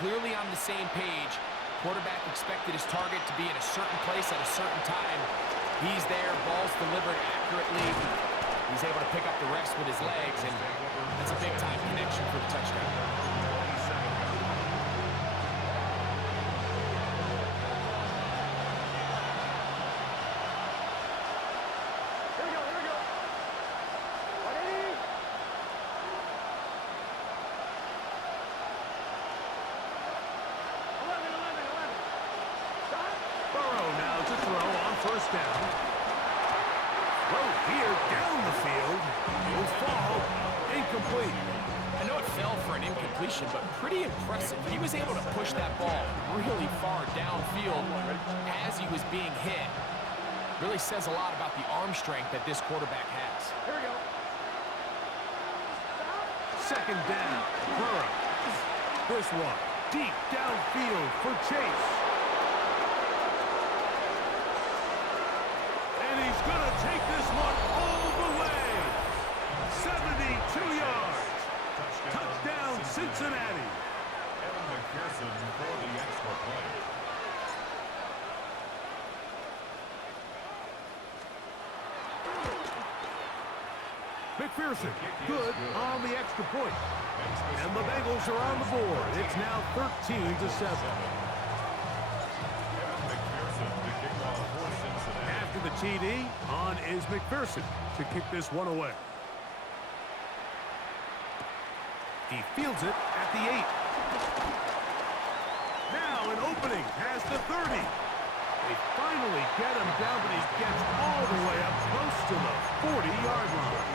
clearly on the same page. Quarterback expected his target to be in a certain place at a certain time. He's there, ball's delivered accurately. He's able to pick up the rest with his legs, and that's a big-time connection for the touchdown. First down. Throw here down the field. Will fall. Incomplete. I know it fell for an incompletion, but pretty impressive. He was able to push that ball really far downfield as he was being hit. Really says a lot about the arm strength that this quarterback has. Here we go. Second down. Burrow. This one deep downfield for Chase. He's going to take this one all the way. 72 yards. Touchdown, Cincinnati. Evan McPherson for the extra point. McPherson, good on the extra point. And the Bengals are on the board. It's now 13-7. The TD on is McPherson to kick this one away. He fields it at the 8. Now an opening past the 30. They finally get him down, but he gets all the way up close to the 40-yard line.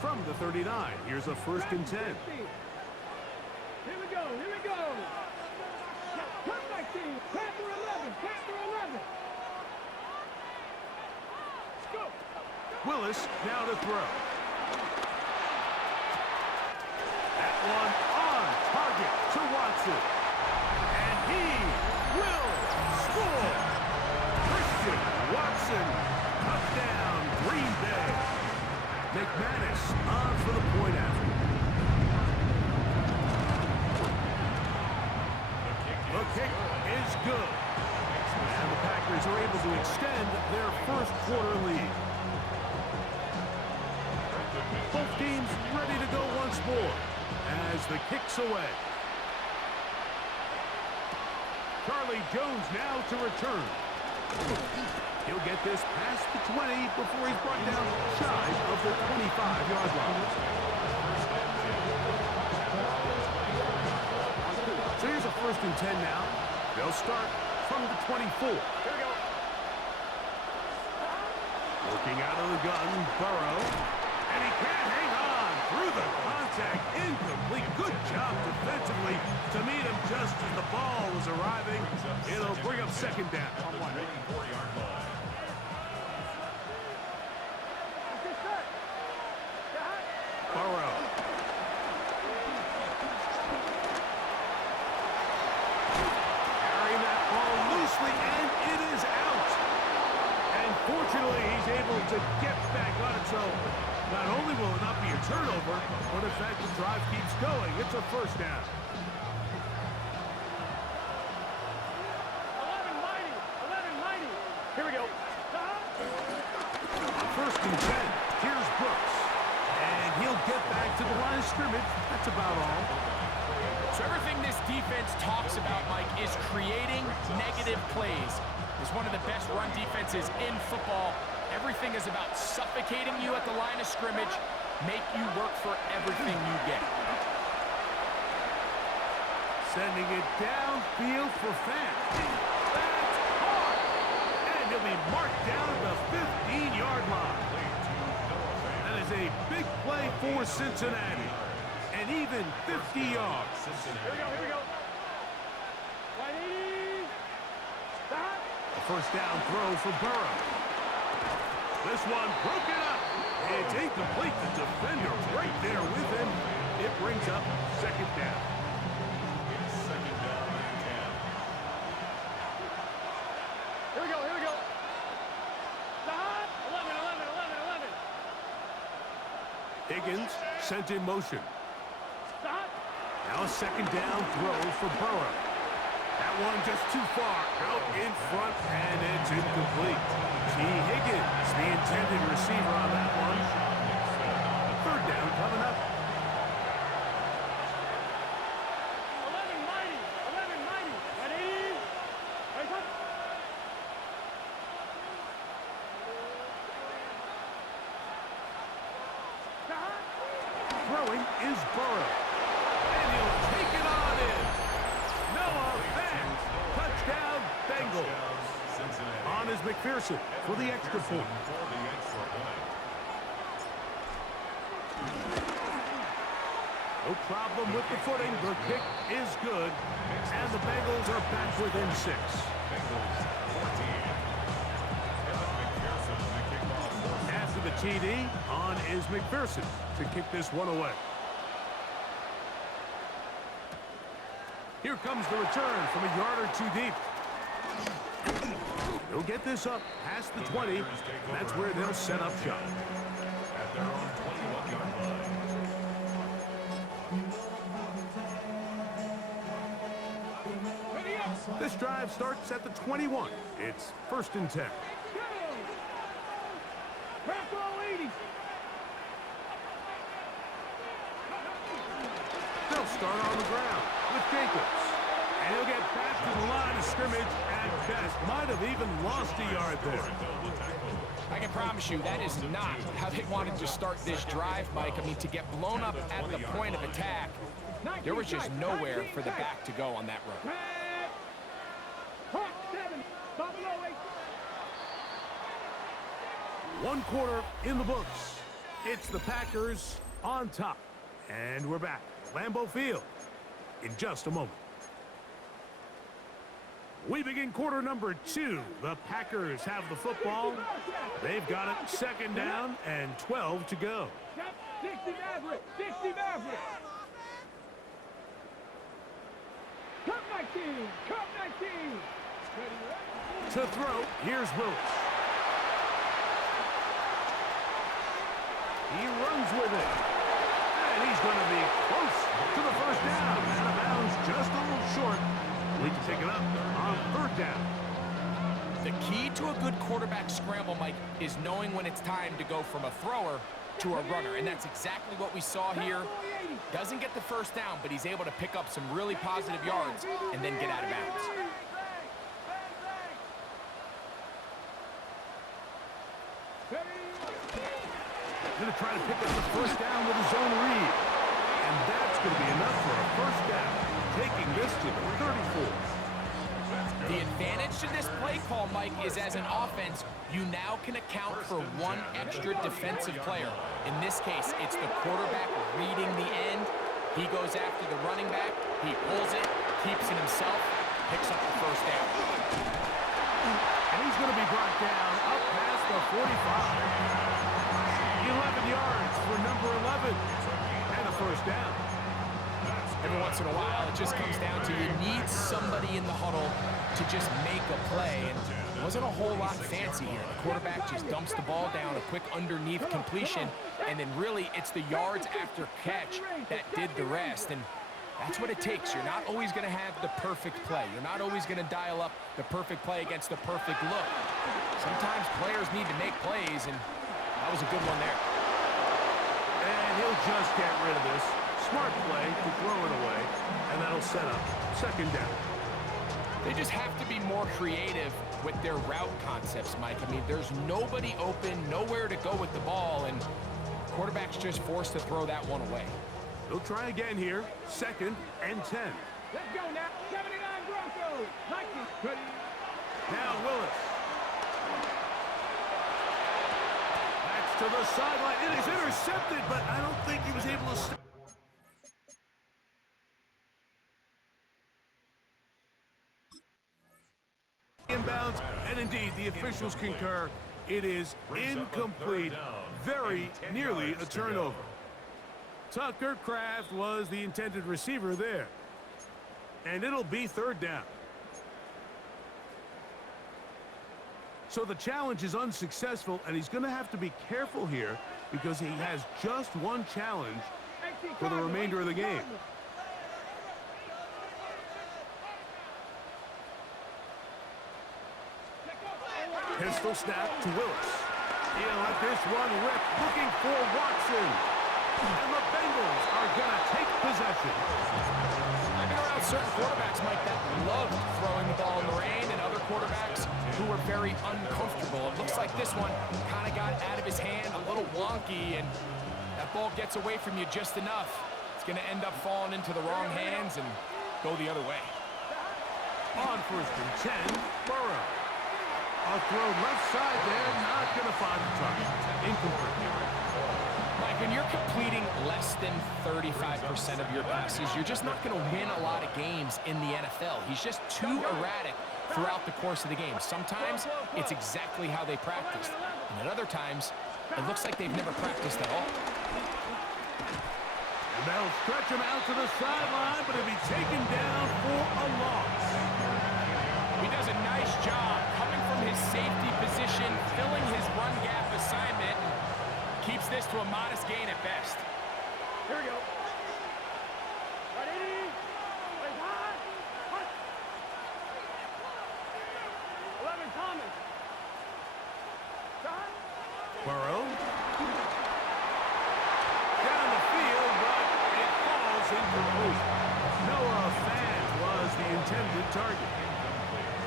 From the 39, here's a 1st and 10. Here we go, here we go. Panther 11, Panther 11. Let's go. Willis now to throw. That one on target to Watson. And he will score. Christian Watson, touchdown, Green Bay. McManus on for the point after. The kick is good. And the Packers are able to extend their first quarter lead. Both teams ready to go once more as the kick's away. Charlie Jones now to return. He'll get this past the 20 before he's brought down shy of the 25-yard line. So here's a 1st and 10 now. They'll start from the 24. Here we go. Working out of the gun, Burrow. And he can't hang on through the contact. Incomplete. Good job defensively to meet him just as the ball was arriving. It'll bring up 2nd down. Burrow. Carrying that ball loosely, and it is out. And fortunately, he's able to get back on it. So not only will it not be a turnover, but in fact the drive keeps going. It's a 1st down. 11 mighty. Here we go. 1st and 10. Here's Brooks. And he'll get back to the line of scrimmage. That's about all. So everything this defense talks about, Mike, is creating negative plays. It's one of the best run defenses in football. Everything is about suffocating you at the line of scrimmage, make you work for everything you get. Sending it downfield for Fant. That's hard. And he'll be marked down at the 15-yard line. That is a big play for Cincinnati. And even 50 yards. Here we go. 180. Stop. A 1st down throw for Burrow. This one broken up. It's incomplete. The defender right there with him. It brings up 2nd down. It's 2nd down and 10. Here we go. Stop. 11. Higgins sent in motion. Stop. Now a second down throw for Burrow. That one just too far out in front, and it's incomplete. T. Higgins, the intended receiver on that one. Third down coming up. 11-90. Ready? Raise up. Stop. Throwing is Burrow. And he'll take it on in. Noah Fant. Touchdown, Bengals. On is McPherson for the extra point. No problem with the footing. The kick is good. And the Bengals are back within 6. After the TD, on is McPherson to kick this one away. Here comes the return from a yard or two deep. They'll get this up past the 20. That's where they'll set up shop. At their own 21-yard line. This drive starts at the 21. It's 1st and 10. Crack all 80. They'll start on the ground with Jacobs. And he'll get back to the line of scrimmage at best. Might have even lost a yard there. I can promise you that is not how they wanted to start this drive, Mike. I mean, to get blown up at the point of attack, there was just nowhere for the back to go on that run. Hawk 7. Buffalo 8. 1 quarter in the books. It's the Packers on top. And we're back at Lambeau Field in just a moment. We begin quarter number 2. The Packers have the football. They've got it 2nd down and 12 to go. 60 Maverick. 60 Maverick. Cup 19. Cup 19. To throw, here's Willis. He runs with it. And he's going to be close to the 1st down. Out of bounds just a little short. We can pick it up on 3rd down. The key to a good quarterback scramble, Mike, is knowing when it's time to go from a thrower to a runner. And that's exactly what we saw here. Doesn't get the 1st down, but he's able to pick up some really positive yards and then get out of bounds. Going to try to pick up the 1st down with his own read. And that's going to be enough for a 1st down. Taking this to the 34. The advantage to this play call, Mike, is as an offense, you now can account for 1 extra defensive player. In this case, it's the quarterback reading the end. He goes after the running back. He pulls it, keeps it himself, picks up the 1st down. And he's going to be brought down up past the 45. 11 yards for number 11. And a 1st down. Every once in a while, it just comes down to you need somebody in the huddle to just make a play. And it wasn't a whole lot fancy here. The quarterback just dumps the ball down, a quick underneath completion, and then really it's the yards after catch that did the rest. And that's what it takes. You're not always going to have the perfect play. You're not always going to dial up the perfect play against the perfect look. Sometimes players need to make plays, and that was a good one there. And he'll just get rid of this. Smart play to throw it away, and that'll set up 2nd down. They just have to be more creative with their route concepts, Mike. I mean, there's nobody open, nowhere to go with the ball, and quarterback's just forced to throw that one away. They'll try again here. 2nd and 10. Let's go now. 79 Broncos. 19. Now Willis. To the sideline. It is intercepted, but I don't think he was able to stop. Inbounds, and indeed, the officials concur. It is incomplete. Very nearly a turnover. Tucker Kraft was the intended receiver there. And it'll be 3rd down. So the challenge is unsuccessful, and he's going to have to be careful here because he has just one challenge for the remainder of the game. Pistol snap to Willis. He'll let this one rip, looking for Watson. And the Bengals are going to take possession. I've been around certain quarterbacks, Mike, that love throwing the ball in the rain, and other quarterbacks who are very uncomfortable. It looks like this one kind of got out of his hand, a little wonky, and that ball gets away from you just enough. It's going to end up falling into the wrong hands and go the other way. On 1st and 10, Burrow. A throw left side there, not going to find the target. Incomplete. Mike, when you're completing less than 35% of your passes, you're just not going to win a lot of games in the NFL. He's just too erratic throughout the course of the game. Sometimes it's exactly how they practiced, and at other times, it looks like they've never practiced at all. And they'll stretch him out to the sideline, but he'll be taken down for a loss. He does a nice job coming from his safety position, filling his run gap assignment, and keeps this to a modest gain at best. Here we go. Ready? Play high. Hut. 11 Thomas. Shot. Burrow. Down the field, but it falls incomplete. Noah Fant was the intended target.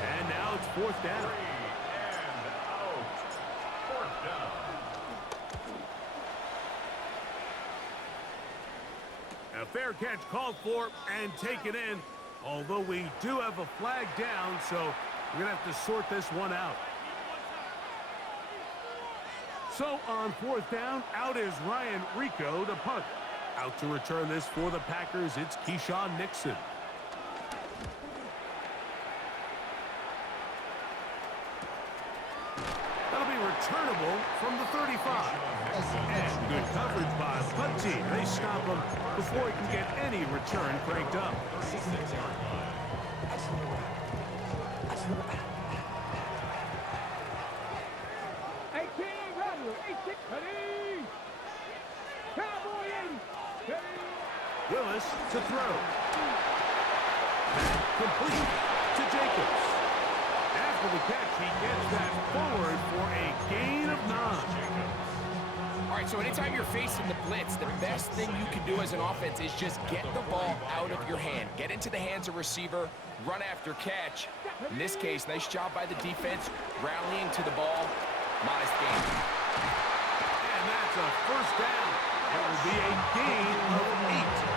And now it's 4th down. 3 and out. 4th down. A fair catch called for and taken in, although we do have a flag down, so we're going to have to sort this one out. So on 4th down, out is Ryan Rico to punt. Out to return this for the Packers, it's Keyshawn Nixon. That'll be returnable from the 35. And good coverage by the punt team. They stop him before he can get any return cranked up. 36-yard line. 18, Rattler. 18. Ready. Cowboy 80. Ready. Willis to throw. Complete to Jacobs. After the catch, he gets that forward for a gain of 9. All right, so anytime you're facing the blitz, the best thing you can do as an offense is just get the ball out of your hand. Get into the hands of receiver, run after catch. In this case, nice job by the defense, rallying to the ball. Modest gain. And that's a 1st down. It will be a gain of 8.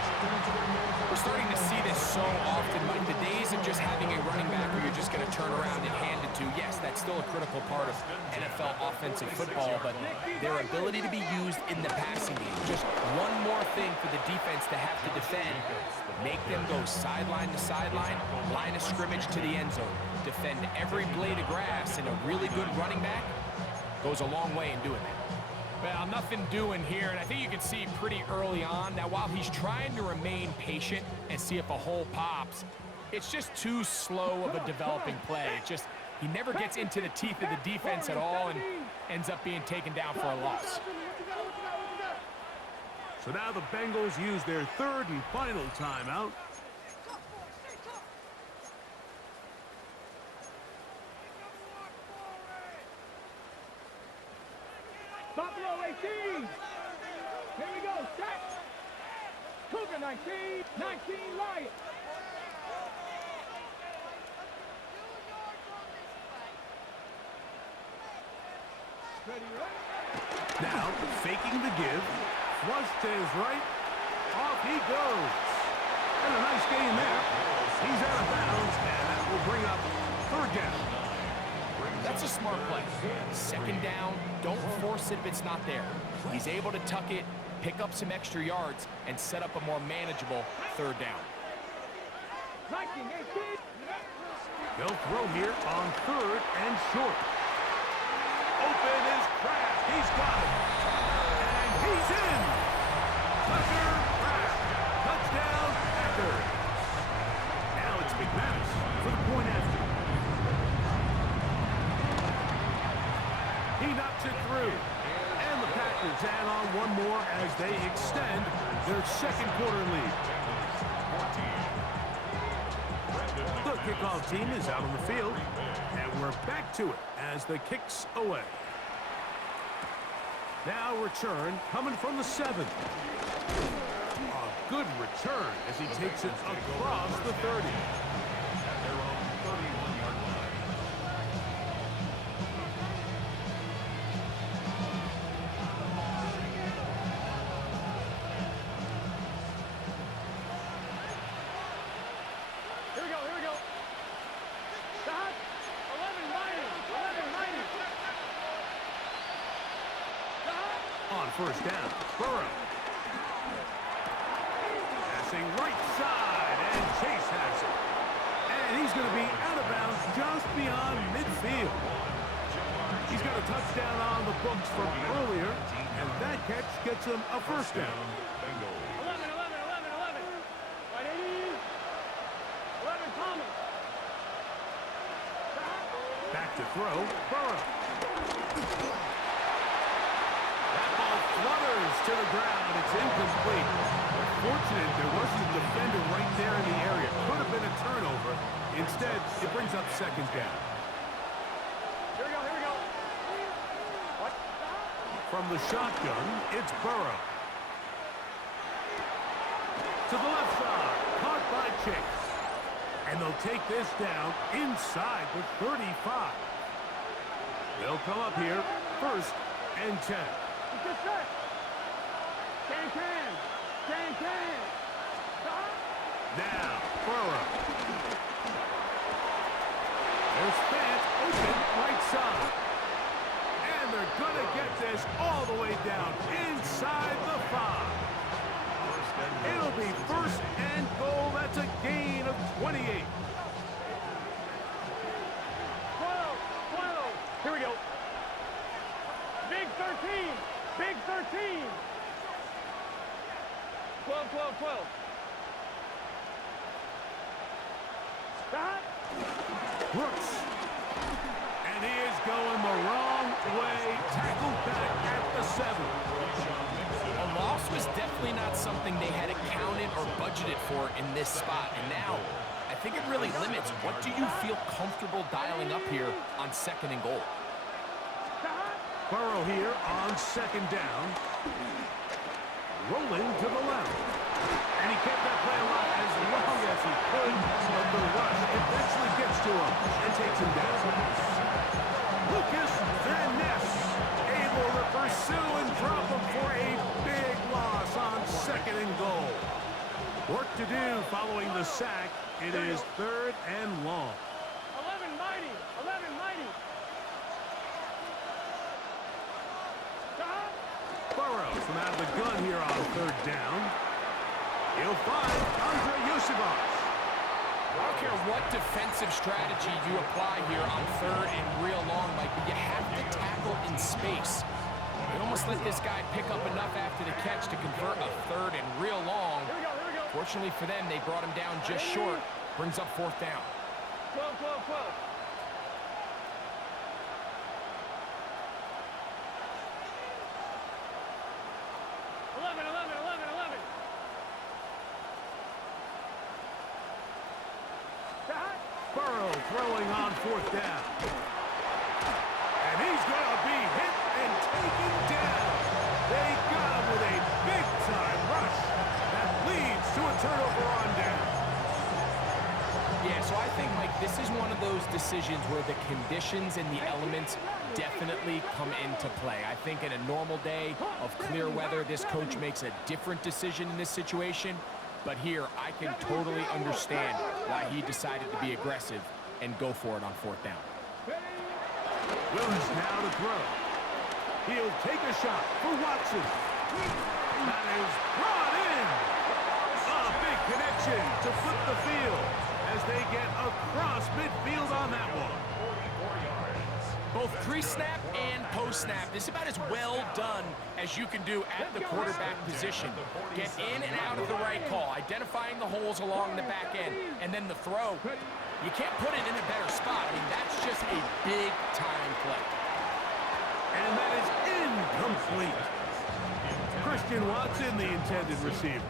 We're starting to see this so often, Mike. The days of just having a running back where you're just going to turn around and hand it to, yes, that's still a critical part of NFL offensive football, but their ability to be used in the passing game. Just one more thing for the defense to have to defend. Make them go sideline to sideline, line of scrimmage to the end zone. Defend every blade of grass, and a really good running back goes a long way in doing that. Well, nothing doing here, and I think you can see pretty early on. Now, while he's trying to remain patient and see if a hole pops, it's just too slow of a developing play. It just, he never gets into the teeth of the defense at all and ends up being taken down for a loss. So now the Bengals use their 3rd and final timeout. Buffalo 18. Here we go. Set. Cougar 19. 19 Lions. Ready, right? Now, faking the give. Flush to his right. Off he goes. And a nice gain there. He's out of bounds, and that will bring up 3rd down. That's a smart play. 2nd down, don't force it if it's not there. He's able to tuck it, pick up some extra yards, and set up a more manageable 3rd down. Viking 18. They'll throw here on 3rd and short. Open is Kraft. He's got it. And he's in. Tucker Kraft. Touchdown, Packers. Now it's McManus for the point after. He knocks it through. And the Packers Steelers add on one more as they extend their second quarter lead. The kickoff team is out on the field, and we're back to it as the kick's away. Now return coming from the 7. A good return as he takes it across the 30. At their own 31-yard line. Here we go, here we go. Stop. 11 minus. 11 minus. Stop. On first down, Burrow. Passing right side, and Chase has it. And he's going to be out of bounds just beyond midfield. He's got a touchdown on the books from earlier, and that catch gets him a first down. 11, 11, 11, 11. Right, 80. 11, Thomas. Stop. Back to throw, Burrow. That ball flutters to the ground. It's incomplete. Fortunate there wasn't a defender right there in the area. Could have been a turnover. Instead, it brings up second down. Here we go, here we go. What? From the shotgun, it's Burrow. To the left side, caught by Chase. And they'll take this down inside the 35. They'll come up here, first and 10. It's just set. Can. Stop. Now, Burrow. There's Fant open right side. And they're going to get this all the way down inside the 5. It'll be first and goal. That's a gain of 28. 12. Here we go. Big 13. Big 13. 12. Stop. Brooks. And he is going the wrong way. Tackled back at the 7. A loss was definitely not something they had accounted or budgeted for in this spot. And now, I think it really limits what do you feel comfortable dialing up here on second and goal. Stop. Burrow here on second down. Rolling to the left. And he kept that play alive as long as he could, but the rush eventually gets to him and takes him down. Lucas Van Ness able to pursue and drop him for a big loss on second and goal. Work to do following the sack. It is third and long. 11 mighty. 11 mighty. Stop. Burrow from out of the gun here on third down. He'll find Andre Yusibas. I don't care what defensive strategy you apply here on third and real long, Mike, but you have to tackle in space. They almost let this guy pick up enough after the catch to convert a third and real long. Here we go. Fortunately for them, they brought him down just short. Brings up fourth down. 12. 11. Stop. Burrow throwing on fourth down. And he's going to be hit and taken down. They got him with a big-time rush that leads to a turnover on down. Yeah, so I think, Mike, this is one of those decisions where the conditions and the elements definitely come into play. I think in a normal day of clear weather, this coach makes a different decision in this situation. But here, I can totally understand why he decided to be aggressive and go for it on fourth down. Willis now to throw. He'll take a shot for Watson. That is brought in. A big connection to flip the field as they get across midfield on that one. Both pre-snap and post-snap, this is about as well done as you can do at the quarterback position. Get in and out of the right call, identifying the holes along the back end, and then the throw. You can't put it in a better spot. I mean, that's just a big-time play. And that is incomplete. Christian Watson, the intended receiver.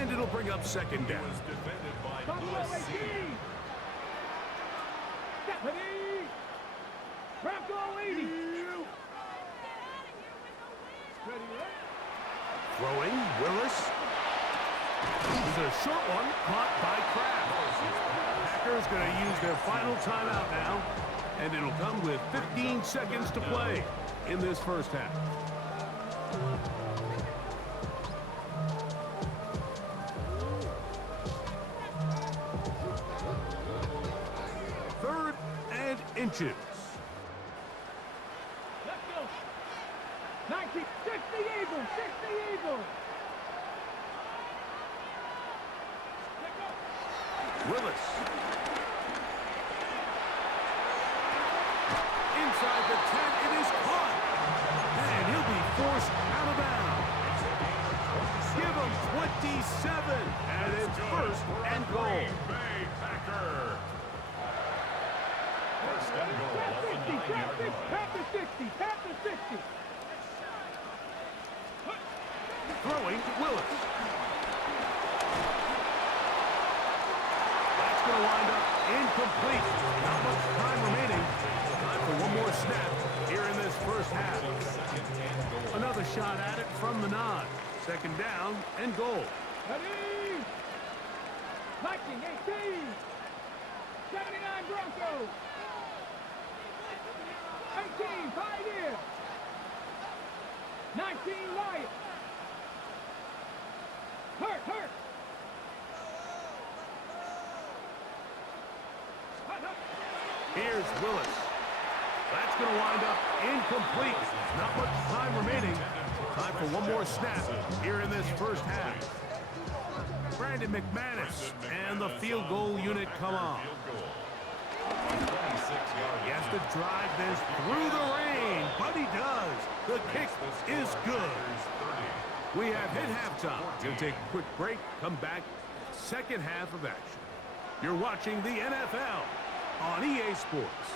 And it'll bring up second down. Buffalo 18. Stephanie. Bronco 80. Ready, Throwing, Willis. This is a short one, caught by Kraft. Packers going to use their final timeout now, and it'll come with 15 seconds to play in this first half. Third and inches. let's go. 90, 60 Eagles, 60 Eagles. Willis. Inside the 10, it is caught. And he'll be forced out of bounds. Give him 27, and it's first and goal. Bay Packer. First and goal at the 9-yard line. Panther 60, Panther 60. Throwing, Willis. That's going to wind up incomplete. Not much time remaining. Time for one more snap here in this first half. Another shot at it from the 9. Second down and goal. Ready. 19, 18. 79 Broncos. 18, Pioneer. 19, Lions. Hurt. Here's Willis. That's going to wind up incomplete. Not much time remaining. Time for one more snap here in this first half. Brandon McManus and the field goal unit come on. He has to drive this through the rain, but he does. The kick is good. We have hit halftime. Going to take a quick break, come back, second half of action. You're watching the NFL on EA Sports.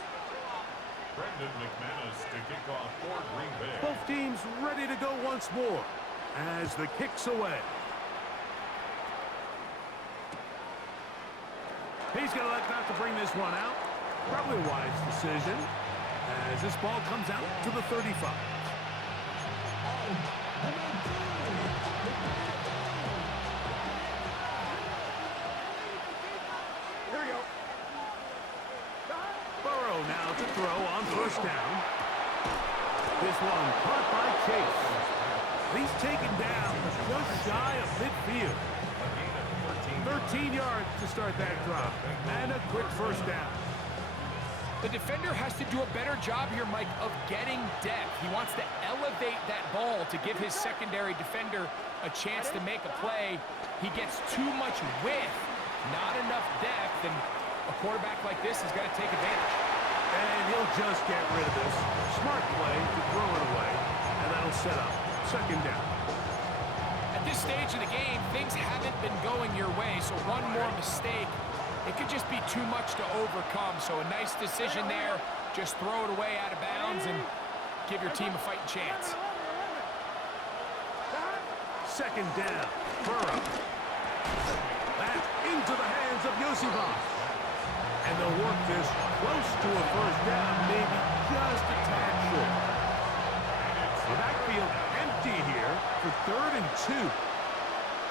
Brandon McManus to kick off for Green Bay. Both teams ready to go once more as the kick's away. He's going to elect not to bring this one out. Probably a wise decision as this ball comes out to the 35. Here we go. Burrow now to throw on first down. This one caught by Chase. He's taken down just shy of midfield. 13 yards to start that drop. And a quick first down. The defender has to do a better job here, Mike, of getting depth. He wants to elevate that ball to give his secondary defender a chance to make a play. He gets too much width, not enough depth, and a quarterback like this is going to take advantage. And he'll just get rid of this. Smart play to throw it away. And that'll set up second down. At this stage of the game, things haven't been going your way, so one more mistake, it could just be too much to overcome. So a nice decision there. Just throw it away out of bounds and give your team a fighting chance. Second down. Burrow. That's into the hands of Yosifov. And they'll work this close to a first down, maybe just a tad short. The backfield empty here for 3rd and 2. Here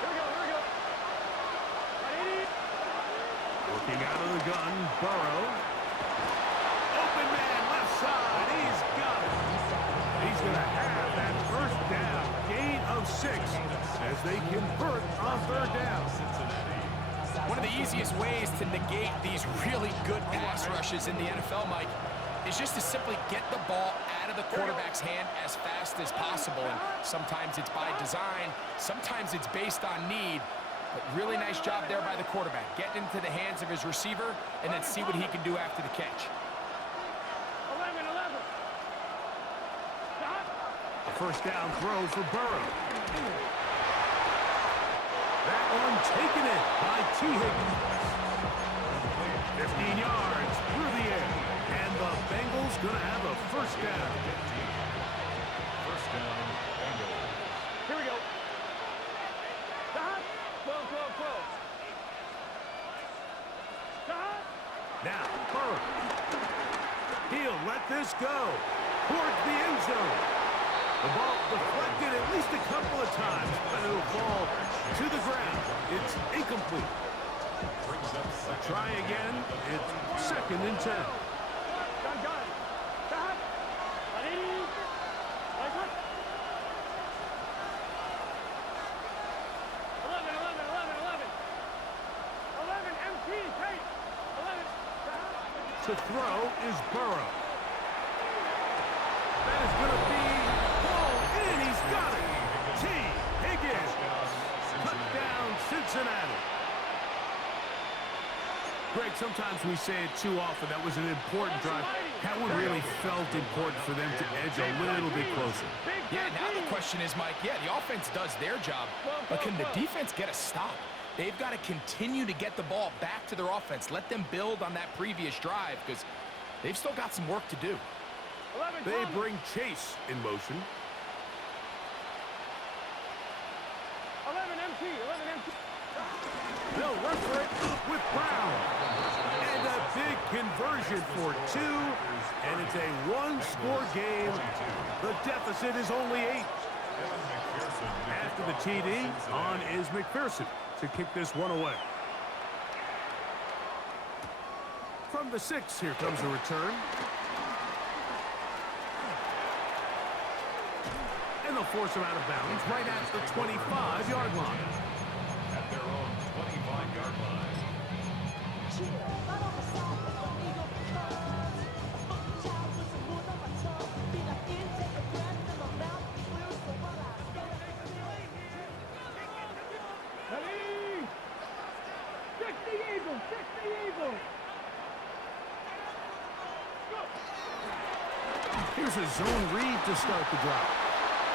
we go. Working out of the gun, Burrow. Open man, left side, he's got it. He's going to have that first down, gain of 6, as they convert on 3rd down. One of the easiest ways to negate these really good pass rushes in the NFL, Mike, is just to simply get the ball out of the quarterback's hand as fast as possible. And sometimes it's by design, sometimes it's based on need. But really nice job there by the quarterback. Get into the hands of his receiver and then see what he can do after the catch. 11. Stop. A first down throw for Burrow. That one taken in by T. Higgins. 15 yards through the air. And the Bengals going to have a first down. First down, Bengals. let this go towards the end zone. The ball deflected at least a couple of times, but it'll fall to the ground. It's incomplete. Try again. It's 2nd and 10. Gun. Stop. Ready. Like what? 11. 11 MT. Take. 11. Stop. To throw is Burrow. That is going to be ball in. He's got it. T. Higgins. Touchdown, Cincinnati. Greg, sometimes we say it too often. That was an important drive. That one really felt important for them to edge a little bit closer. Yeah, now the question is, Mike, yeah, the offense does their job, but can the defense get a stop? They've got to continue to get the ball back to their offense. Let them build on that previous drive because they've still got some work to do. They bring Chase in motion. 11 MT. They'll run for it with Brown. And a big conversion for 2. And it's a one-score game. The deficit is only 8. After the TD, on is McPherson to kick this one away. From the 6, here comes a return. And they'll force him out of bounds right at the 25-yard line. At their own 25-yard line. Ready. 60 Eagles. Here's a zone read to start the drive.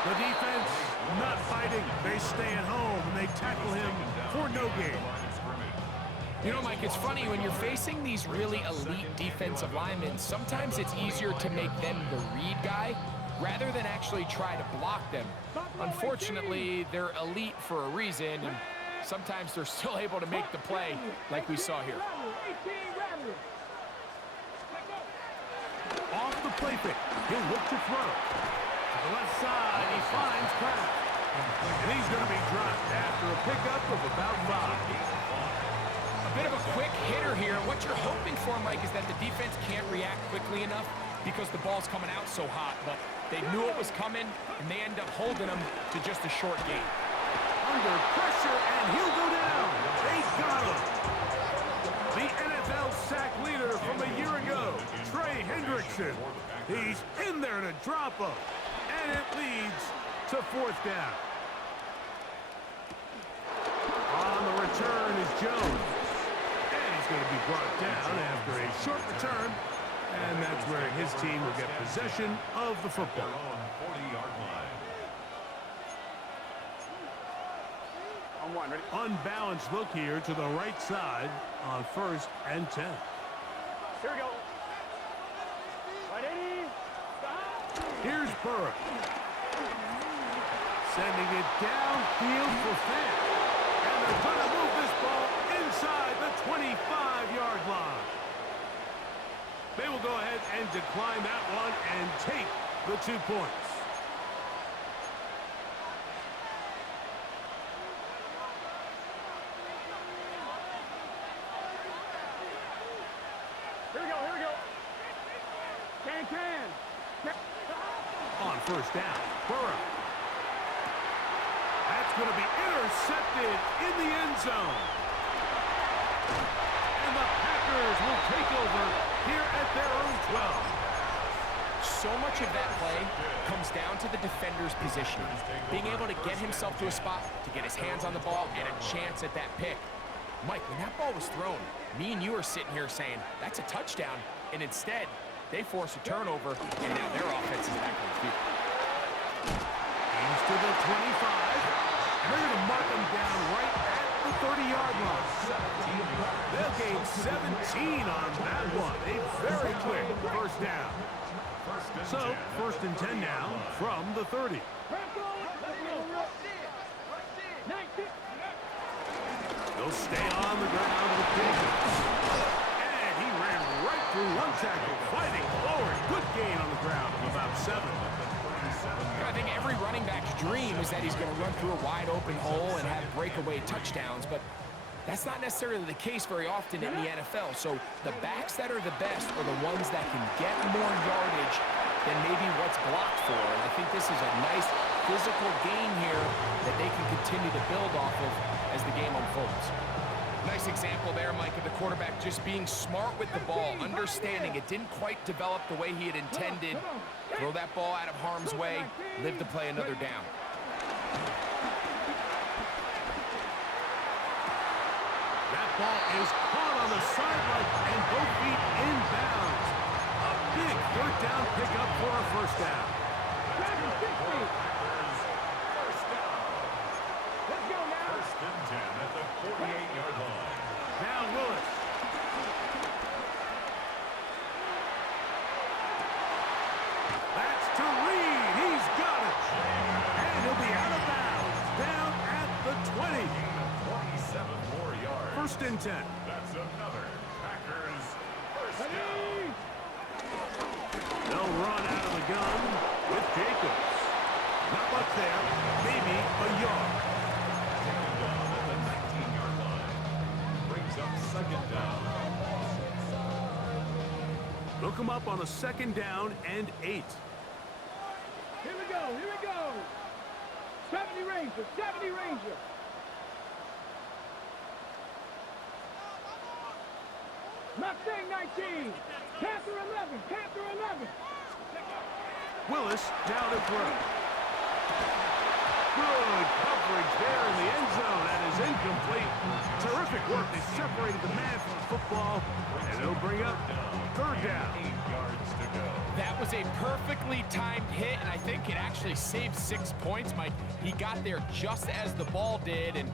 The defense not fighting. They stay at home, and they tackle him for no gain. You know, Mike, it's funny, when you're facing these really elite defensive linemen, sometimes it's easier to make them the read guy rather than actually try to block them. Unfortunately, they're elite for a reason, and sometimes they're still able to make the play like we saw here. Off the play fake. He'll look to throw. To the left side, he finds Kraft. And he's going to be dropped after a pickup of about 5. A bit of a quick hitter here. What you're hoping for, Mike, is that the defense can't react quickly enough because the ball's coming out so hot. But they knew it was coming, and they end up holding them to just a short gain. Under pressure, and he'll go down. They got him. The NFL sack leader from a year ago, Trey Hendrickson. He's in there to drop him. And it leads to 4th down. On the return is Jones. And he's going to be brought down after a short return. And that's where his team will get possession of the football. Their own 40-yard line. On 1, ready? Unbalanced look here to the right side on 1st and 10. Here we go. Ready. Stop. Here's Burrow. Sending it downfield for Fant. And they're going to move this ball inside the 25-yard line. They will go ahead and decline that one and take the 2 points. Here we go. Can. On 1st down, Burrow. That's going to be intercepted in the end zone. And the Packers will take over here at their own 12. So much of that play comes down to the defender's positioning, being able to get himself to a spot, to get his hands on the ball, and a chance at that pick. Mike, when that ball was thrown, me and you are sitting here saying, that's a touchdown, and instead, they force a turnover, and now their offense is back on the field. He's to the 25, and they're going to mark him down right at the 30-yard line. They'll gain 17 on that one. A very quick 1st down. So, 1st and 10 now from the 30. They'll stay on the ground with Davis. And he ran right through one tackle, fighting forward. Good gain on the ground of about 7. I think every running back's dream is that he's going to run through a wide open hole and have breakaway touchdowns, but that's not necessarily the case very often in the NFL. So the backs that are the best are the ones that can get more yardage than maybe what's blocked for. And I think this is a nice physical gain here that they can continue to build off of as the game unfolds. Nice example there, Mike, of the quarterback just being smart with the ball, understanding it didn't quite develop the way he had intended. Throw that ball out of harm's way, live to play another down. That ball is caught on the sideline and both feet inbounds. A big third down pickup for a first down. Let's go now. First and 10 at the 48-yard line. Now Willis. That's to Reed. He's got it. And he'll be out of bounds. Down at the 20. 27 more yards. First and 10. That's another Packers first down. They'll run out of the gun with Jacobs. Not much there. Maybe a yard. Taken down at the 19-yard line. Brings up second down. They'll come up on a second down and 8. Here we go. Here we go. 70 Ranger. 70 Ranger. Mustang 19. Panther 11. Panther 11. Willis now to throw. Good coverage there in the end zone. That is incomplete. Terrific work. They separated the man from the football, and they'll bring up third down. 8 yards to go. That was a perfectly timed hit, and I think it actually saved 6 points, Mike. He got there just as the ball did, and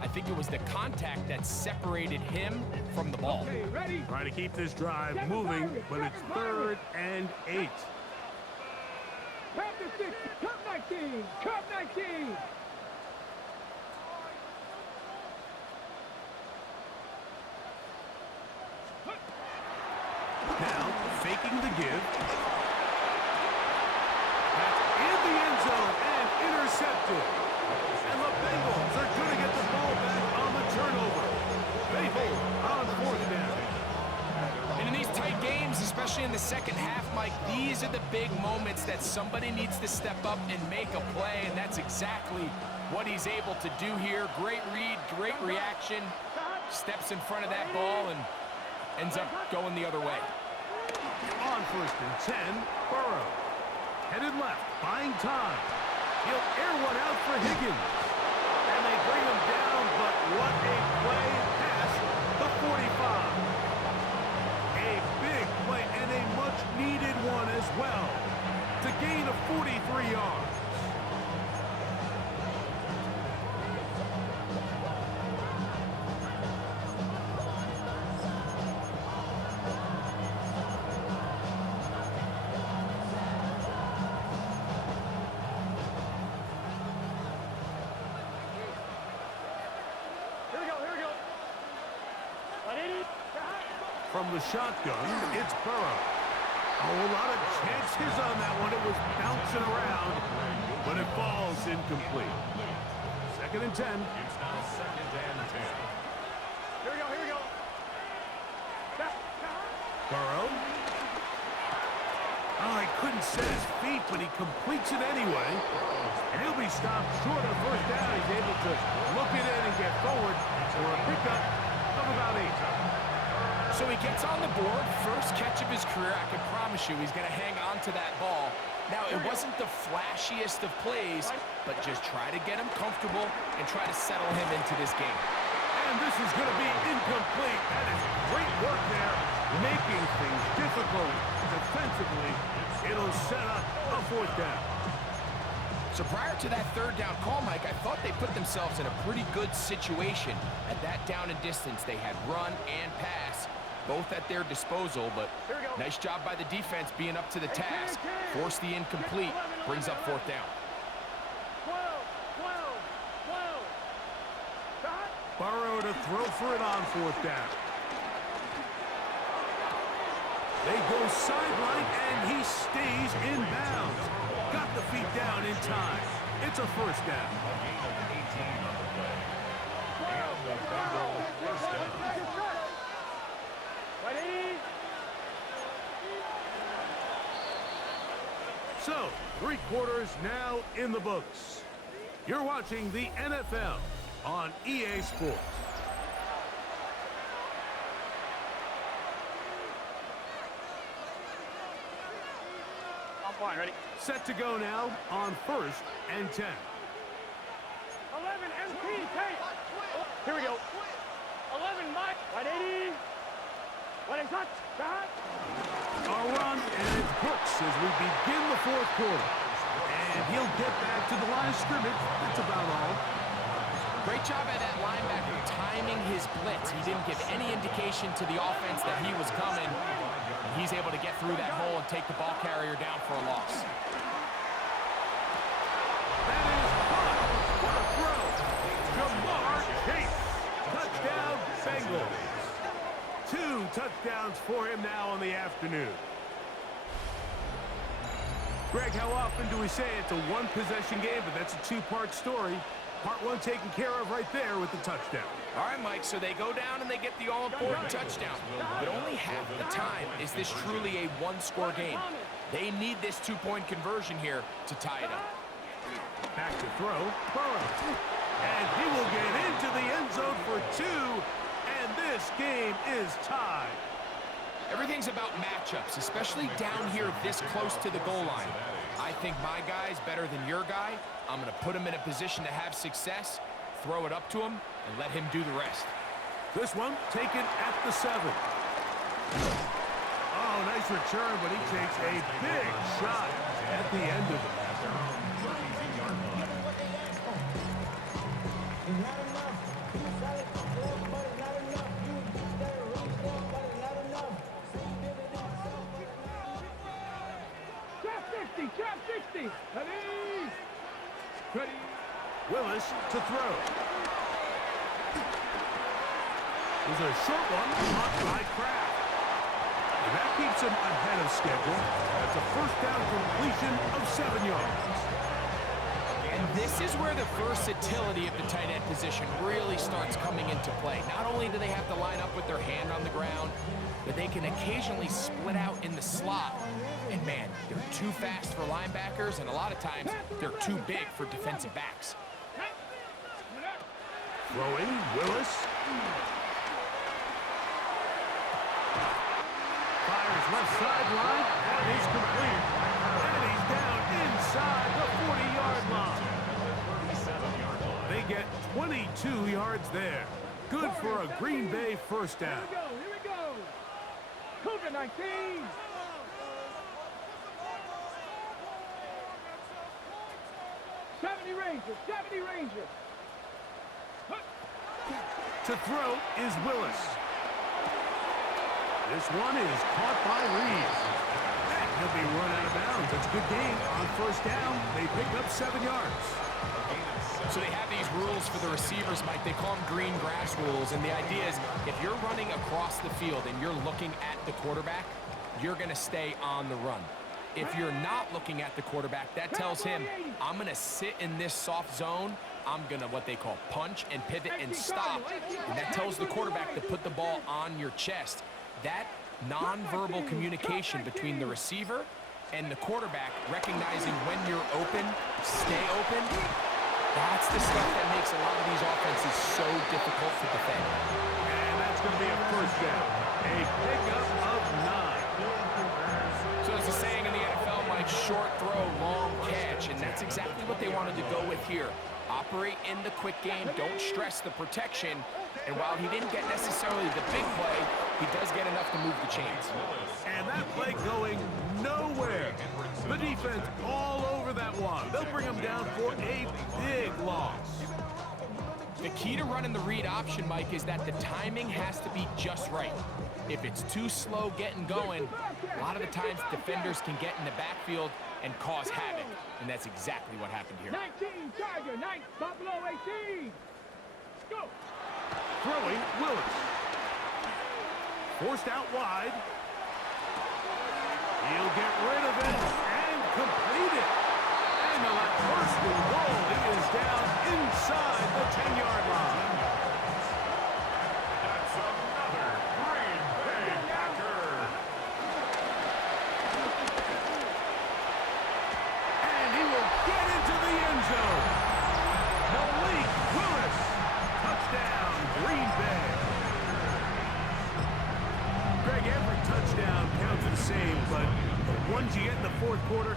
I think it was the contact that separated him from the ball. Okay, ready? Trying to keep this drive moving, but it's third and 8. Panther 6. Cup 19. Cup 19. Now, faking the give. That's in the end zone and intercepted. And the Bengals are going to get the ball back on the turnover. They hold on fourth down. And in these tight games, especially in the second half, Mike, these are the big moments that somebody needs to step up and make a play, and that's exactly what he's able to do here. Great read, great reaction, steps in front of that ball and ends up going the other way. On first and 10, Burrow. Headed left, buying time. He'll air one out for Higgins. And they bring him down, but what a play past the 45. A big play and a much-needed one as well to gain a 43 yards. From the shotgun, it's Burrow. A whole lot of chances on that one. It was bouncing around, but it falls incomplete. Second and 10. It's now second and 10. Here we go. Here we go. Burrow. Oh, he couldn't set his feet, but he completes it anyway. And he'll be stopped short of first down. He's able to look it in and get forward for a pickup of about 8. So he gets on the board, first catch of his career. I can promise you he's going to hang on to that ball. Now, it wasn't the flashiest of plays, but just try to get him comfortable and try to settle him into this game. And this is going to be incomplete. That is great work there, making things difficult defensively. It'll set up a fourth down. So prior to that third down call, Mike, I thought they put themselves in a pretty good situation at that down and distance. They had run and pass, both at their disposal, but nice job by the defense being up to the task. Force the incomplete, brings up fourth down. 12. Burrow to throw for it on fourth down. They go sideline, and he stays in bounds. Got the feet down in time. It's a first down. A gain of 18 on the play. And the Bengals first down. Ready? So, 3 quarters now in the books. You're watching the NFL on EA Sports. I'm fine, ready? Set to go now on 1st and 10. 11 MT, tape. Here we go. 11 Mike. 180. What is touch? Back. A run, and it's Brooks as we begin the 4th quarter. And he'll get back to the line of scrimmage. That's about all. Great job by that linebacker timing his blitz. He didn't give any indication to the offense that he was coming. And he's able to get through that hole and take the ball carrier down for a loss. That is caught. What a throw. Jamar Chase. Touchdown, Bengals. 2 touchdowns for him now on the afternoon. Greg, how often do we say it's a one-possession game, but that's a 2-part story? Part 1 taken care of right there with the touchdown. All right, Mike, so they go down and they get the all-important touchdown. But only half the time is this truly a one-score game. They need this 2-point conversion here to tie it up. Back to throw, Burrow. And he will get into the end zone for 2, and this game is tied. Everything's about matchups, especially down here this close to the goal line. I think my guy's better than your guy. I'm going to put him in a position to have success, throw it up to him, and let him do the rest. This one taken at the 7. Oh, nice return, but he takes a big shot at the end of it. Trap 60. Ready? Ready. Willis to throw. There's a short one caught by Kraft. And that keeps him ahead of schedule. That's a first down completion of 7 yards. And this is where the versatility of the tight end position really starts coming into play. Not only do they have to line up with their hand on the ground, but they can occasionally split out in the slot. And man, they're too fast for linebackers, and a lot of times they're too big for defensive backs. Throwing, Willis. Fires left sideline, and he's complete. And he's down inside the 40-yard line. They get 22 yards there. Good for a Green Bay first down. Here we go. Cougar 19. 70 Rangers. To throw is Willis. This one is caught by Reeves. And he'll be run out of bounds. It's a good game on first down. They pick up 7 yards. So they have these rules for the receivers, Mike. They call them green grass rules. And the idea is if you're running across the field and you're looking at the quarterback, you're going to stay on the run. If you're not looking at the quarterback, that tells him, I'm going to sit in this soft zone. I'm going to what they call punch and pivot and stop. And that tells the quarterback to put the ball on your chest. That nonverbal communication between the receiver and the quarterback, recognizing when you're open, stay open, that's the stuff that makes a lot of these offenses so difficult to defend. And that's going to be a first down. A pickup of 9. So it's a saying in the NFL, Mike, short throw, long catch, and that's exactly what they wanted to go with here. Operate in the quick game, don't stress the protection, and while he didn't get necessarily the big play, he does get enough to move the chains. And that play going nowhere. The defense all over that one. They'll bring him down for a big loss. The key to running the read option, Mike, is that the timing has to be just right. If it's too slow getting going, a lot of the times defenders can get in the backfield and cause havoc. And that's exactly what happened here. 19, Tiger, 9, Buffalo 18. Go. Throwing, Willis. Forced out wide. He'll get rid of it and complete it. And the first and goal, he is down inside the 10-yard line. That's another Green Bay Packer. And he will get into the end zone. Malik Willis. Touchdown, Green Bay. Greg, every touchdown counts the same, but the ones you get in the fourth quarter,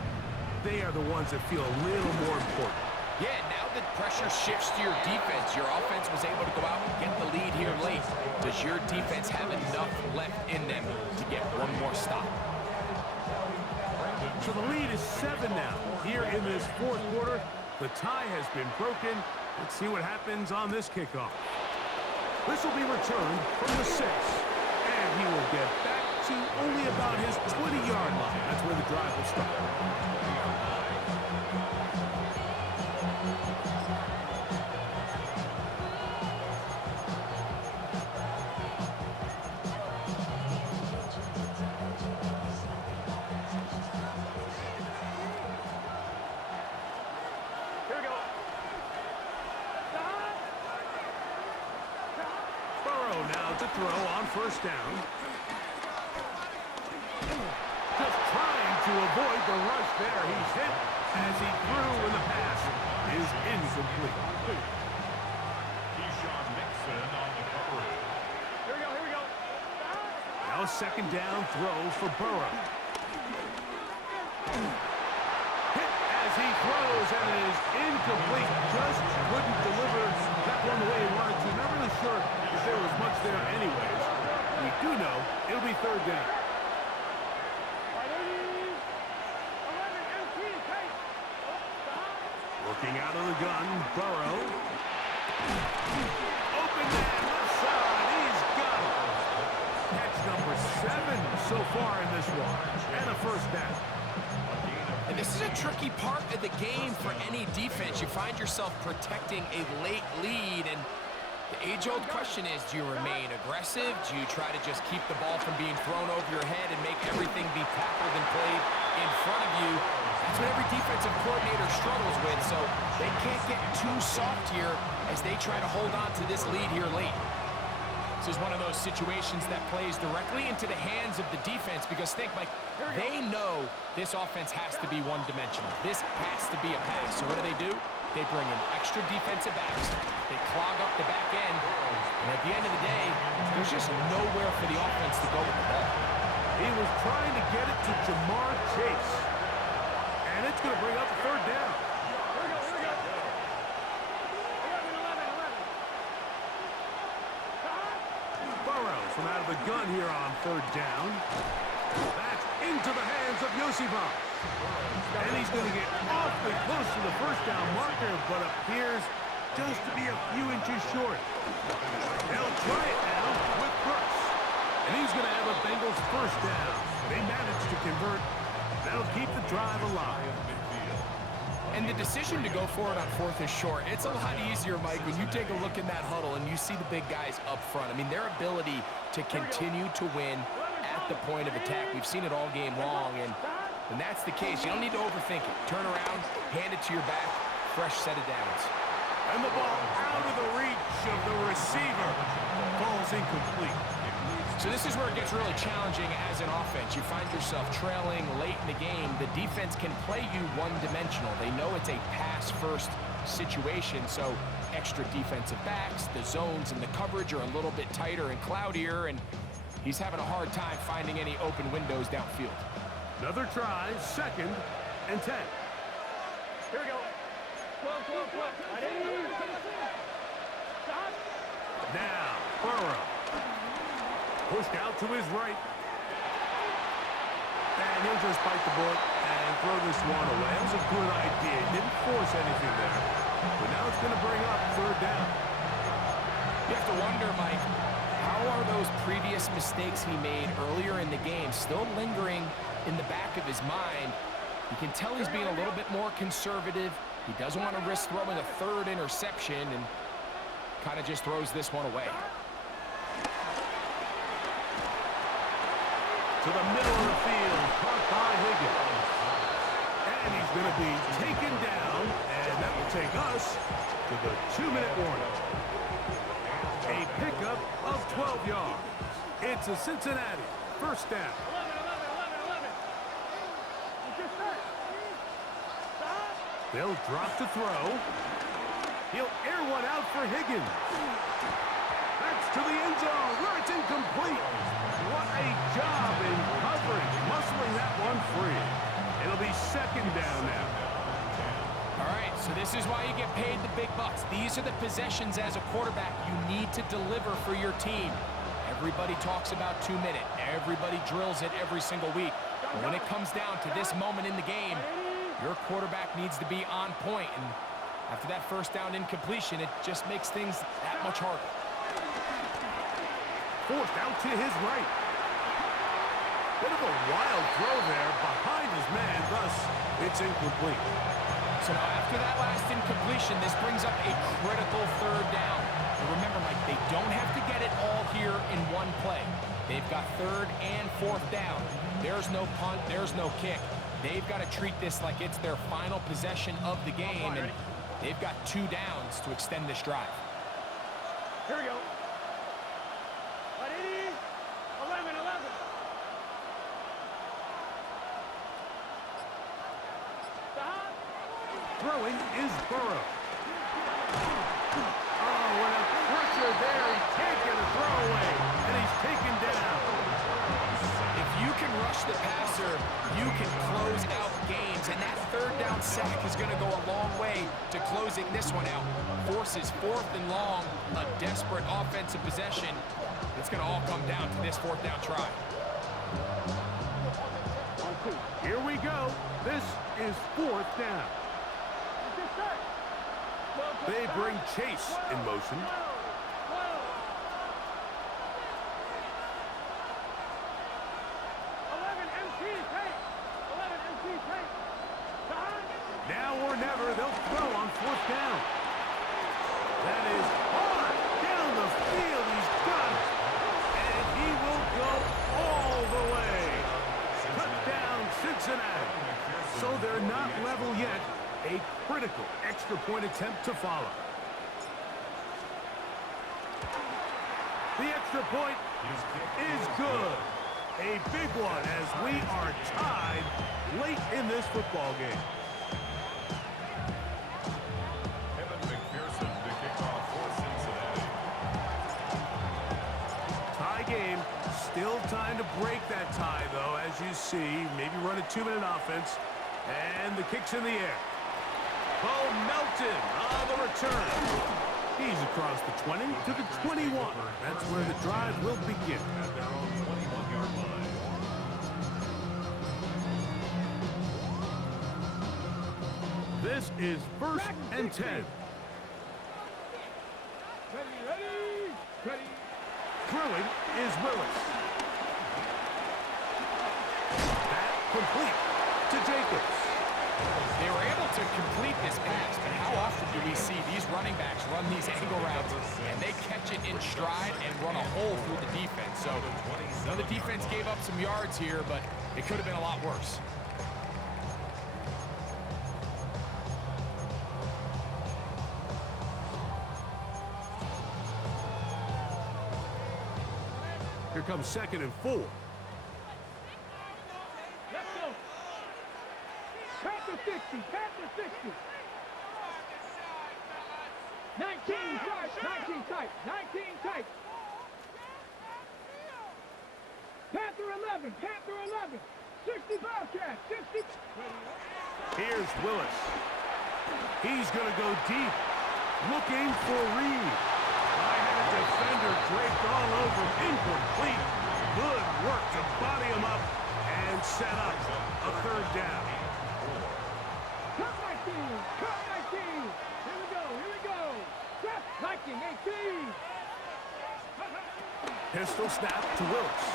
they are the ones that feel a little more important. Yeah, now that pressure shifts to your defense, your offense was able to go out and get the lead here late. Does your defense have enough left in them to get one more stop? So the lead is 7 now. Here in this fourth quarter, the tie has been broken. Let's see what happens on this kickoff. This will be returned from the 6. And he will get back to only about his 20-yard line. That's where the drive will start. Here we go. Burrow now to throw on first down. Just trying to avoid the rush there. He's hit as he threw, and the pass is incomplete. Keyshawn Nixon on the coverage. Here we go, here we go. Now second down throw for Burrow. Hit as he throws, and it is incomplete. Just couldn't deliver that one the way he wanted to. Not really sure if there was much there anyways. We do know it'll be third down. Looking out of the gun, Burrow. Open man, left side, he's got it. Catch number 7 so far in this one, and a first down. And this is a tricky part of the game for any defense. You find yourself protecting a late lead, and the age-old question is, do you remain aggressive? Do you try to just keep the ball from being thrown over your head and make everything be tackled and played in front of you? That's what every defensive coordinator struggles with, so they can't get too soft here as they try to hold on to this lead here late. This is one of those situations that plays directly into the hands of the defense because think, Mike, they know this offense has to be one-dimensional. This has to be a pass. So what do? They bring in extra defensive backs. They clog up the back end. And at the end of the day, there's just nowhere for the offense to go with the ball. He was trying to get it to Jamar Chase. And it's going to bring up the third down. Here we go, here we go. 11. Burrow from out of the gun here on third down. That's into the hands of Yosibach. And he's going to get awfully close to the first down marker, but appears just to be a few inches short. They'll try it now with Brooks. And he's going to have a Bengals first down. They managed to convert. That'll keep the drive alive. And the decision to go for it on fourth is short. It's a lot easier, Mike, when you take a look in that huddle and you see the big guys up front. I mean, their ability to continue to win at the point of attack. We've seen it all game long, and when that's the case, you don't need to overthink it. Turn around, hand it to your back, fresh set of downs. And the ball out of the reach of the receiver. Ball's incomplete. So this is where it gets really challenging as an offense. You find yourself trailing late in the game. The defense can play you one-dimensional. They know it's a pass-first situation, so extra defensive backs, the zones and the coverage are a little bit tighter and cloudier, and he's having a hard time finding any open windows downfield. Another try, second and 10. Here we go. 12. Stop. Now, Burrow. Pushed out to his right. And he'll just bite the bullet and throw this one away. That was a good idea. Didn't force anything there. But now it's going to bring up third down. You have to wonder, Mike, how are those previous mistakes he made earlier in the game still lingering in the back of his mind? You can tell he's being a little bit more conservative. He doesn't want to risk throwing a third interception and kind of just throws this one away. To the middle of the field. caught by Higgins. And he's going to be taken down, and that will take us to the 2-minute warning. A pickup of 12 yards. It's a Cincinnati first down. 11. Just start. Stop. They'll drop to throw. He'll air one out for Higgins. That's to the end zone where it's incomplete. What a job in coverage, muscling that one free. It'll be second down now. All right, so this is why you get paid the big bucks. These are the possessions as a quarterback you need to deliver for your team. Everybody talks about 2-minute. Everybody drills it every single week. But when it comes down to this moment in the game, your quarterback needs to be on point. And after that first down incompletion, it just makes things that much harder. Forced out to his right. Bit of a wild throw there behind his man, thus it's incomplete. So now after that last incompletion, this brings up a critical third down. But remember, Mike, they don't have to get it all here in one play. They've got third and fourth down. There's no punt, there's no kick. They've got to treat this like it's their final possession of the game, and they've got 2 downs to extend this drive. Here we go. 11. Stop. Throwing is Burrow. Oh, what a pressure there. He can't get a throw away, and he's taken down. If you can rush the passer, you can close out games, and that third down sack is going to go a long way to closing this one out. Forces 4th and long, a desperate offensive possession. It's going to all come down to this 4th down try. Here we go. This is 4th down. Just start. They bring Chase in motion. 12. Now or never, they'll throw on 4th down. That is hard down the field. He's got it. And he will go all the way. Cut down Cincinnati. So they're not level yet. A critical extra point attempt to follow. The extra point is good. A big one as we are tied late in this football game. Tie game. Still time to break that tie, though, as you see. Maybe run a 2-minute offense. And the kick's in the air. Bo Melton on the return. He's across the 20 to the 21. That's where the drive will begin. At their own 21-yard line. This is 1st and 10. Ready. Throwing is Willis. That complete to Jacobs. They were able to complete this pass, but how often do we see these running backs run these angle routes and they catch it in stride and run a hole through the defense? So the defense gave up some yards here, but it could have been a lot worse. Here comes 2nd and 4. Let's go. Pat the 60. 19 tight. Panther 11. 60 Bobcat. 60. Here's Willis. He's going to go deep. Looking for Reed. I had a defender draped all over him. Incomplete. Good work to body him up and set up a 3rd down. Cut 19. Here we go. Crap, 19, 18. Pistol snap to Willis.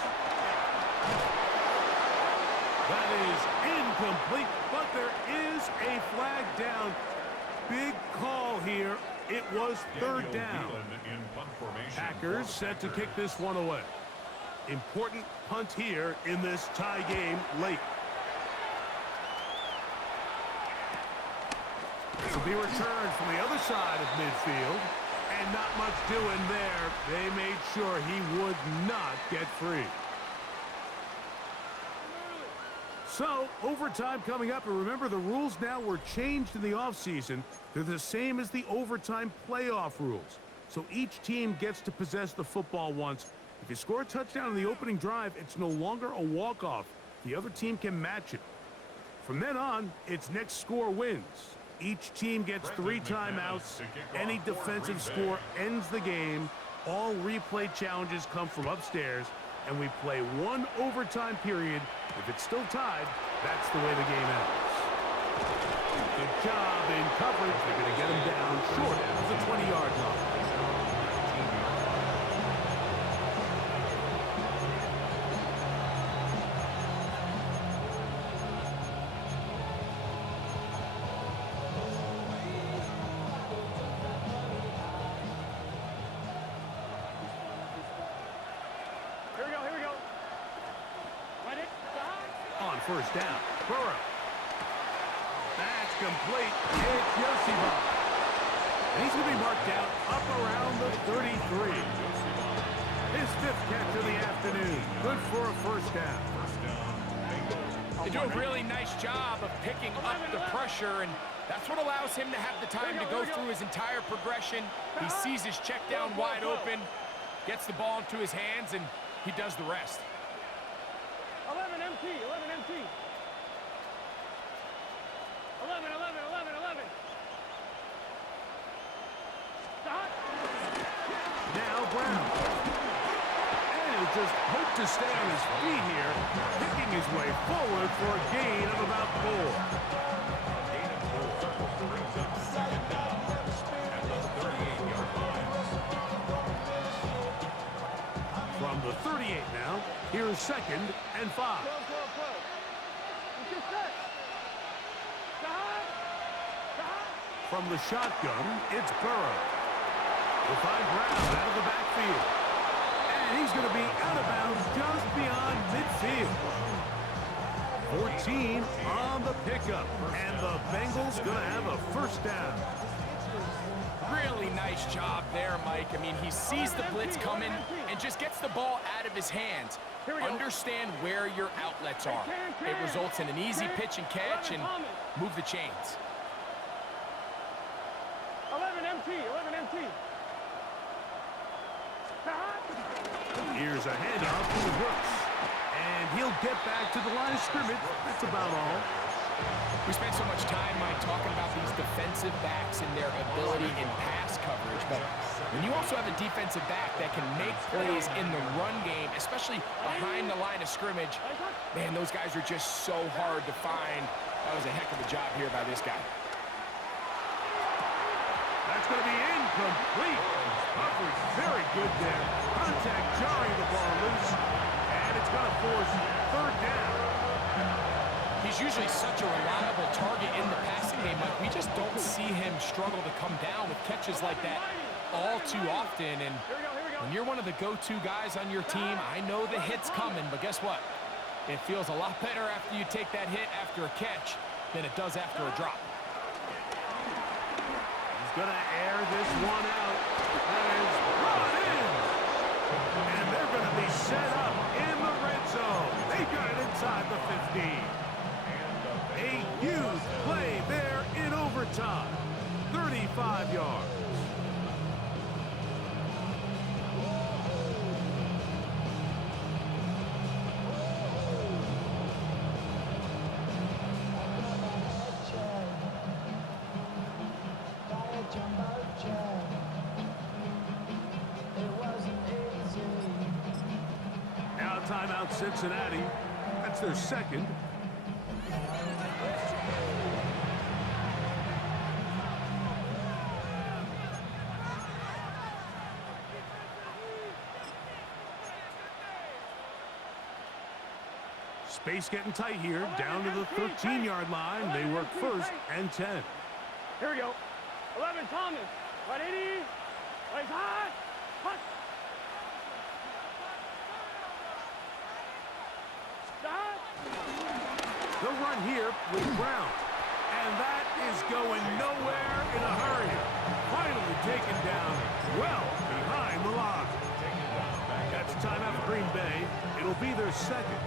That is incomplete, but there is a flag down. Big call here. It was 3rd down. Packers set to kick this one away. Important punt here in this tie game late. He returns from the other side of midfield, and not much doing there. They made sure he would not get free. So, overtime coming up, and remember the rules now were changed in the offseason. They're the same as the overtime playoff rules. So each team gets to possess the football once. If you score a touchdown in the opening drive, it's no longer a walk-off. The other team can match it. From then on, it's next score wins. Each team gets 3 timeouts. Any defensive score ends the game. All replay challenges come from upstairs, and we play 1 overtime period. If it's still tied, that's the way the game ends. Good job in coverage. They're going to get him down short of the 20-yard line. On first down, Burrow. That's complete. It's Yosiba. And he's going to be marked down up around the 33. His 5th catch of the afternoon. Good for a first down. They do a really nice job of picking up the pressure, and that's what allows him to have the time to go through his entire progression. He sees his check down wide open, gets the ball into his hands, and he does the rest. 11 MT, 11 MT. 11, 11, 11, 11. Stop. Now Brown. And he'll just hope to stay on his feet here, picking his way forward for a gain of about 4. Gain of 4 brings up second down at the 38-yard line. From the 38 now, here's 2nd and 5. From the shotgun, it's Burrow. We'll find Brown out of the backfield. And he's going to be out of bounds just beyond midfield. 14 on the pickup. And the Bengals going to have a first down. Really nice job there, Mike. I mean, he sees the blitz coming and just gets the ball out of his hands. Understand where your outlets are. It results in an easy pitch and catch and move the chains. 11 MT, 11 MT. Here's a handoff to Brooks. And he'll get back to the line of scrimmage. That's about all. We spent so much time, Mike, talking about these defensive backs and their ability in pass coverage. But when you also have a defensive back that can make plays in the run game, especially behind the line of scrimmage, man, those guys are just so hard to find. That was a heck of a job here by this guy. That's going to be incomplete. Coverage very good there. Contact jarring the ball loose. And it's going to force 3rd down. He's usually such a reliable target in the passing game, but we just don't see him struggle to come down with catches like that all too often. And when you're one of the go-to guys on your team, I know the hit's coming, but guess what? It feels a lot better after you take that hit after a catch than it does after a drop. Gonna air this one out. That is brought in. And they're gonna be set up in the red zone. They got it inside the 15. A huge play there in overtime. 35 yards. Now timeout Cincinnati. That's their 2nd. Space getting tight here. Down to the 13-yard line. They work 1st and 10. Here we go. 11 Thomas. 180. Right hot. Hot. Stop. They'll run here with Brown. And that is going nowhere in a hurry. Finally taken down well behind the line. That's timeout for Green Bay. It'll be their second.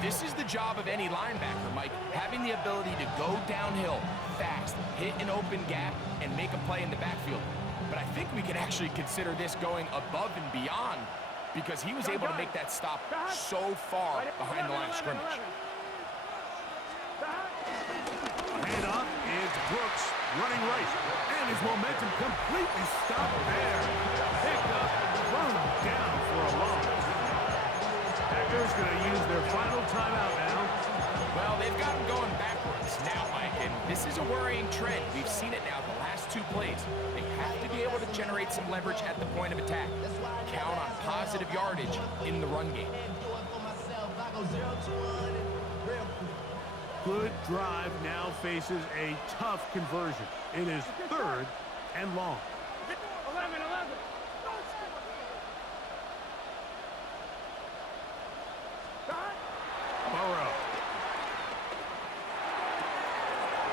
This is the job of any linebacker, Mike, having the ability to go downhill fast, hit an open gap, and make a play in the backfield. But I think we can actually consider this going above and beyond because he was able to make that stop so far behind the line of scrimmage. Handoff is Brooks running right, and his momentum completely stopped there. Picked up, thrown down for a loss. Packers going to use their final timeout now. Well, they've got him going backwards now, Mike, and this is a worrying trend. We've seen it now the last two plays. They have to be able to generate some leverage at the point of attack. Count on positive yardage in the run game. Good drive now faces a tough conversion. It is 3rd and long. 11. Burrow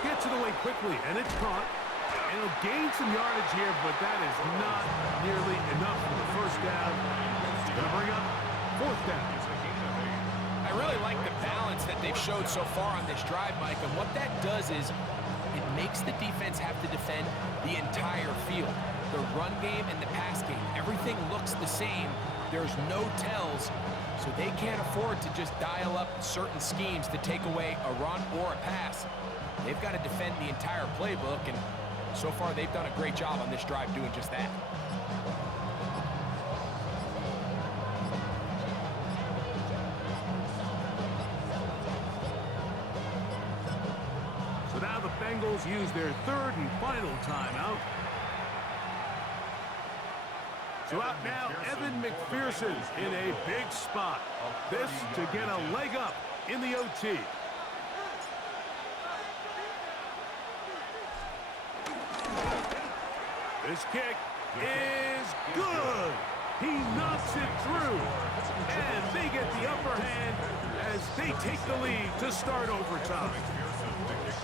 gets it away quickly, and it's caught. And he'll gain some yardage here, but that is not nearly enough for the first down. It's going to bring up 4th down. I really like the balance that they've showed so far on this drive, Mike, and what that does is it makes the defense have to defend the entire field. The run game and the pass game, everything looks the same. There's no tells, so they can't afford to just dial up certain schemes to take away a run or a pass. They've got to defend the entire playbook, and so far they've done a great job on this drive doing just that. So now the Bengals use their 3rd and final timeout. So out now, Evan McPherson in a big spot. This to get a leg up in the OT. This kick is good. He knocks it through. And they get the upper hand as they take the lead to start overtime.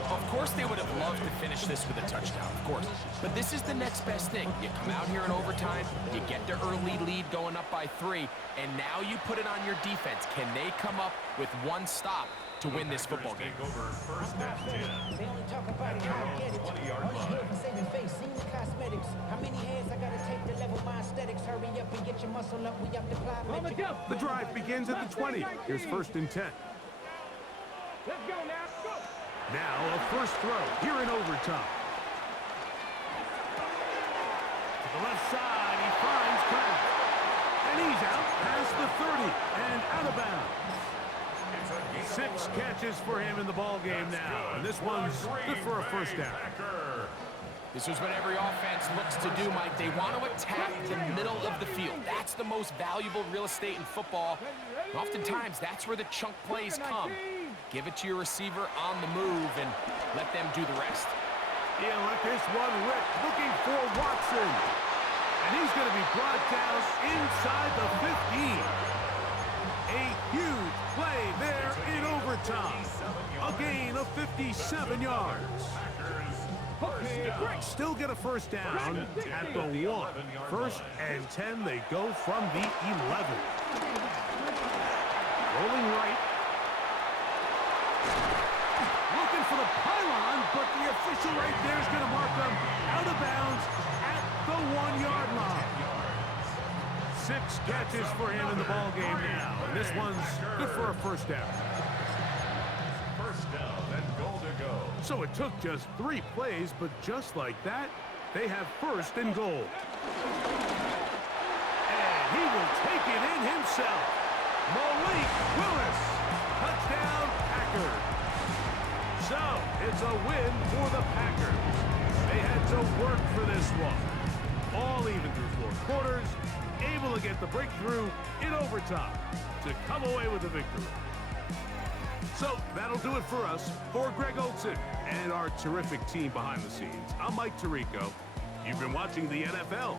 Of course they would have loved to finish this with a touchdown, of course. But this is the next best thing. You come out here in overtime, you get the early lead going up by 3, and now you put it on your defense. Can they come up with one stop to win this football game? Over 1st and 10. They only talk about it, I don't get it. 20-yard All you hear line. from saving face, seen the cosmetics. How many hands I gotta take to level my aesthetics? Hurry up and get your muscle up. We up the plyometric. The drive begins at the 20. Here's 1st and 10. Let's go now. Go. Now a first throw here in overtime. To the left side, he finds Kraft. And he's out past the 30 and out of bounds. 6 catches for him in the ball game now. And this one's good for a first down. This is what every offense looks to do, Mike. They want to attack the middle of the field. That's the most valuable real estate in football. And oftentimes, that's where the chunk plays come. Give it to your receiver on the move and let them do the rest. He'll let this one rip, looking for Watson. And he's going to be brought down inside the 15. A huge play there in overtime. A gain of 57 yards. Still get a first down at the 1. 1st and 10, they go from the 11. Rolling right. Looking for the pylon, but the official right there is going to mark them out of bounds at the 1-yard line. 6 catches for him in the ball game now. And this one's good for a first down. First down and goal to go. So it took just 3 plays, but just like that, they have 1st and goal. And he will take it in himself. Malik Willis. Touchdown, Packers. So it's a win for the Packers. They had to work for this one. All even through 4 quarters, able to get the breakthrough in overtime to come away with a victory. So that'll do it for us. For Greg Olson and our terrific team behind the scenes, I'm Mike Tirico. You've been watching the NFL.